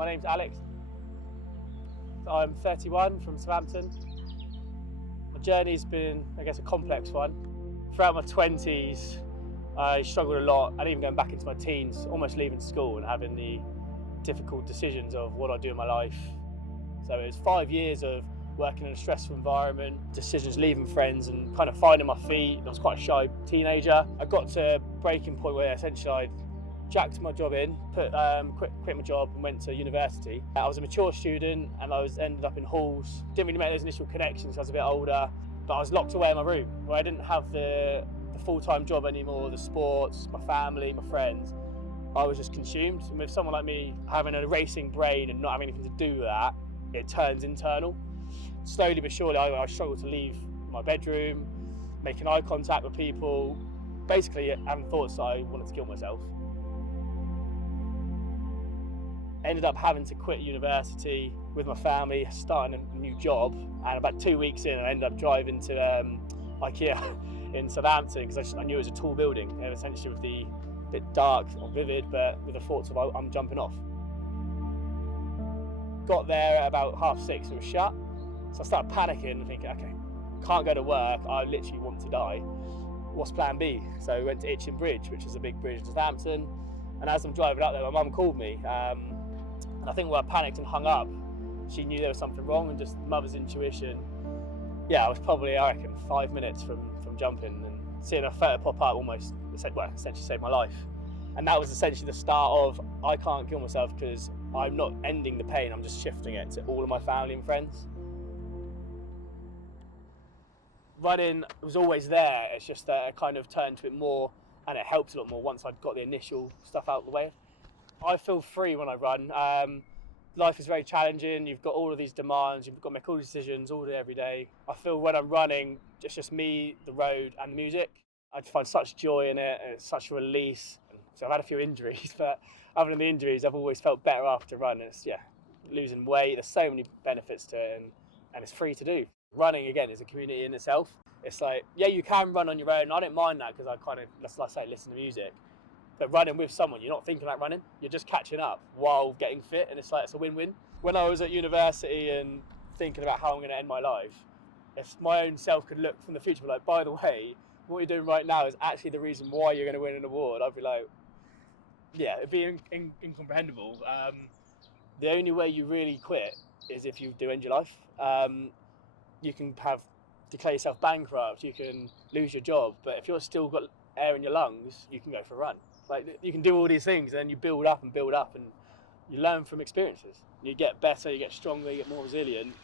My name's Alex. I'm 31 from Southampton. My journey's been, I guess, a complex one. Throughout my 20s, I struggled a lot, and even going back into my teens, almost leaving school and having the difficult decisions of what I do in my life. So it was 5 years of working in a stressful environment, decisions leaving friends and kind of finding my feet. I was quite a shy teenager. I got to a breaking point where essentially I jacked my job in, quit my job and went to university. I was a mature student and I ended up in halls. Didn't really make those initial connections, I was a bit older, but I was locked away in my room where I didn't have the full-time job anymore, the sports, my family, my friends. I was just consumed. And with someone like me having a racing brain and not having anything to do with that, it turns internal. Slowly but surely I struggled to leave my bedroom, making eye contact with people, basically having thoughts that I wanted to kill myself. Ended up having to quit university with my family, starting a new job, and about 2 weeks in I ended up driving to IKEA in Southampton because I knew it was a tall building, and essentially with the bit dark, not vivid, but with the thoughts of I'm jumping off. Got there at about 6:30, it was shut, so I started panicking and thinking, okay, can't go to work, I literally want to die. What's plan B? So we went to Itchen Bridge, which is a big bridge in Southampton, and as I'm driving up there, my mum called me. And I think when I panicked and hung up, she knew there was something wrong, and just mother's intuition. Yeah, I was probably, I reckon, 5 minutes from jumping, and seeing a photo pop up almost, essentially saved my life. And that was essentially the start of, I can't kill myself because I'm not ending the pain, I'm just shifting it to all of my family and friends. Running was always there, it's just that I kind of turned to it more, and it helped a lot more once I'd got the initial stuff out of the way. I feel free when I run. Life is very challenging, you've got all of these demands, you've got to make all these decisions all day, every day. I feel when I'm running, it's just me, the road and the music. I find such joy in it, and it's such a release. So I've had a few injuries, but other than the injuries, I've always felt better after running. It's, losing weight, there's so many benefits to it, and it's free to do. Running, again, is a community in itself. It's like, yeah, you can run on your own. I don't mind that because I kind of, like I say, listen to music. But running with someone, you're not thinking about running, you're just catching up while getting fit, and it's a win-win. When I was at university and thinking about how I'm going to end my life, if my own self could look from the future, be like, by the way, what you're doing right now is actually the reason why you're going to win an award, I'd be like, yeah, it'd be incomprehensible. The only way you really quit is if you do end your life. You can declare yourself bankrupt, you can lose your job, but if you're still got air in your lungs, you can go for a run. Like, you can do all these things, and then you build up, and you learn from experiences. You get better, you get stronger, you get more resilient.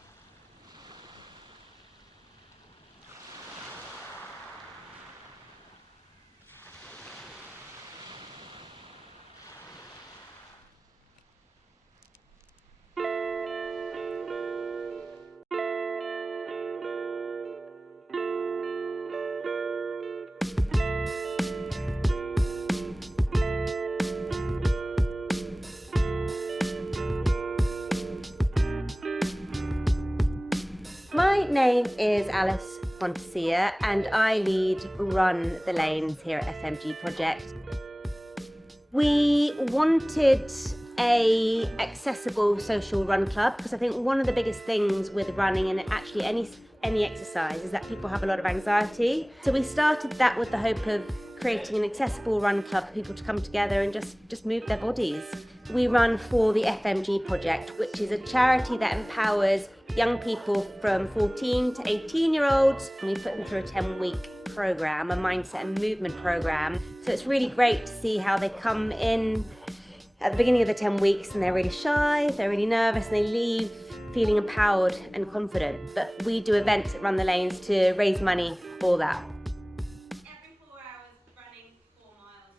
My name is Alice Fontesia, and I lead Run the Lanes here at FMG Project. We wanted a accessible social run club because I think one of the biggest things with running and actually any exercise is that people have a lot of anxiety. So we started that with the hope of creating an accessible run club for people to come together and just move their bodies. We run for the FMG Project, which is a charity that empowers young people from 14 to 18-year-olds, and we put them through a 10-week program, a mindset and movement program. So it's really great to see how they come in at the beginning of the 10 weeks and they're really shy, they're really nervous, and they leave feeling empowered and confident. But we do events at Run the Lanes to raise money for that. Every 4 hours, running 4 miles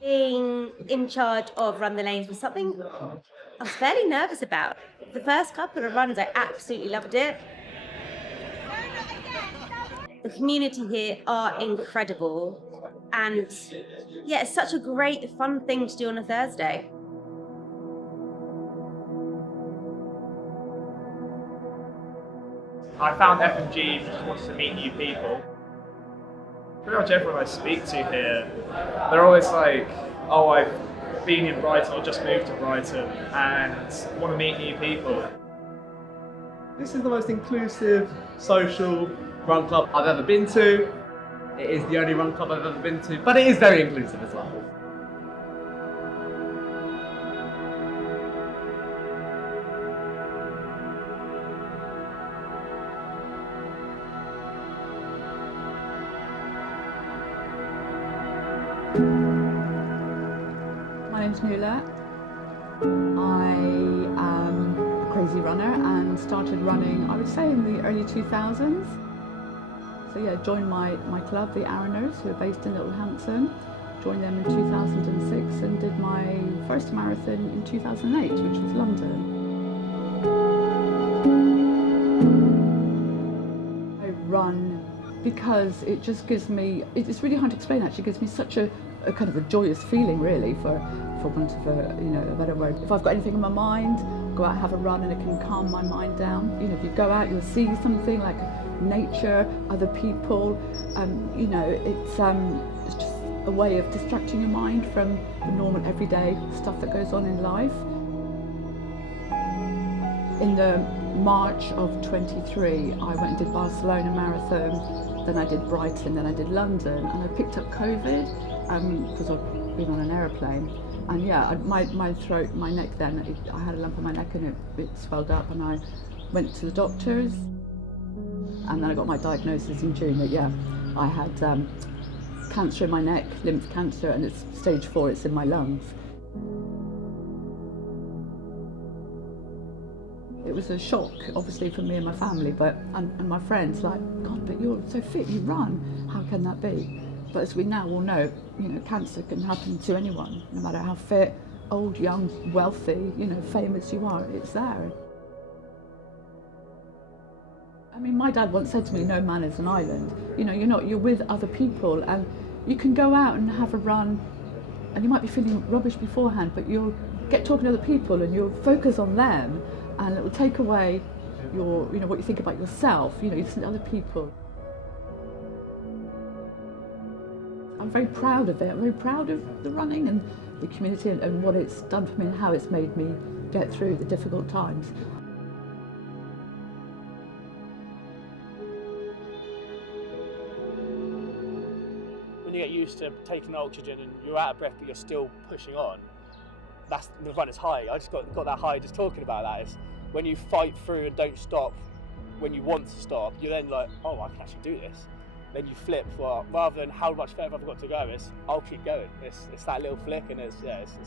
for 20. Being in charge of Run the Lanes was something I was fairly nervous about. The first couple of runs, I absolutely loved it. The community here are incredible, and yeah, it's such a great, fun thing to do on a Thursday. I found FMG because I wanted to meet new people. Pretty much everyone I speak to here, they're always like, oh, I've being in Brighton, or just moved to Brighton, and want to meet new people. This is the most inclusive, social run club I've ever been to. It is the only run club I've ever been to, but it is very inclusive as well. My name's Nuala. I am a crazy runner and started running, I would say, in the early 2000s. So yeah, joined my club, the Araners, who are based in Littlehampton. Joined them in 2006 and did my first marathon in 2008, which was London. I run because it just gives me, it's really hard to explain actually, it gives me such a kind of a joyous feeling really, for want of a better word. If I've got anything in my mind, go out and have a run and it can calm my mind down. You know, if you go out, you'll see something like nature, other people, it's just a way of distracting your mind from the normal everyday stuff that goes on in life. In the March of 23, I went and did Barcelona Marathon, then I did Brighton, then I did London, and I picked up COVID because I've been on an aeroplane. And yeah, my throat, my neck then, I had a lump on my neck and it swelled up, and I went to the doctors, and then I got my diagnosis in June that yeah, I had cancer in my neck, lymph cancer, and it's stage 4, it's in my lungs. It was a shock, obviously, for me and my family, and my friends, like, God, but you're so fit, you run, how can that be? But as we now all know, cancer can happen to anyone, no matter how fit, old, young, wealthy, famous you are, it's there. I mean, my dad once said to me, no man is an island. You're with other people, and you can go out and have a run, and you might be feeling rubbish beforehand, but you'll get talking to other people and you'll focus on them, and it will take away your, what you think about yourself. You listen to other people. I'm very proud of it. I'm very proud of the running and the community and what it's done for me and how it's made me get through the difficult times. When you get used to taking oxygen and you're out of breath but you're still pushing on, that's the runner's high. I just got that high just talking about that. Is when you fight through and don't stop when you want to stop, you're then like, oh, I can actually do this. Then you flip, well, rather than how much further I've got to go, I'll keep going. It's that little flick, and it's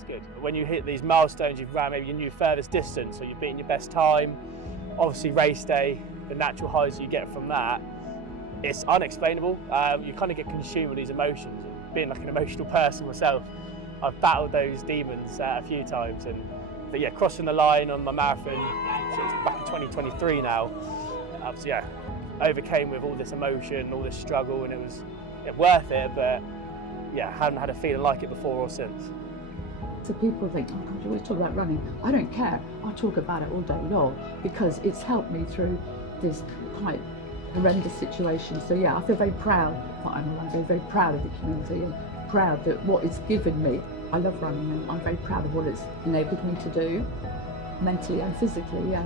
good. When you hit these milestones, you've ran maybe your new furthest distance, or you've beaten your best time, obviously race day, the natural highs you get from that, it's unexplainable. You kind of get consumed with these emotions. And being like an emotional person myself, I've battled those demons a few times, but yeah, crossing the line on my marathon, so it's back in 2023 now, so yeah, overcame with all this emotion, all this struggle, and it was worth it, but yeah, hadn't had a feeling like it before or since. So people think, oh God, you always talk about running. I don't care, I'll talk about it all day long, because it's helped me through this quite horrendous situation. So yeah, I feel very proud that I'm a runner, very proud of the community, and proud that what it's given me. I love running, and I'm very proud of what it's enabled me to do, mentally and physically, yeah.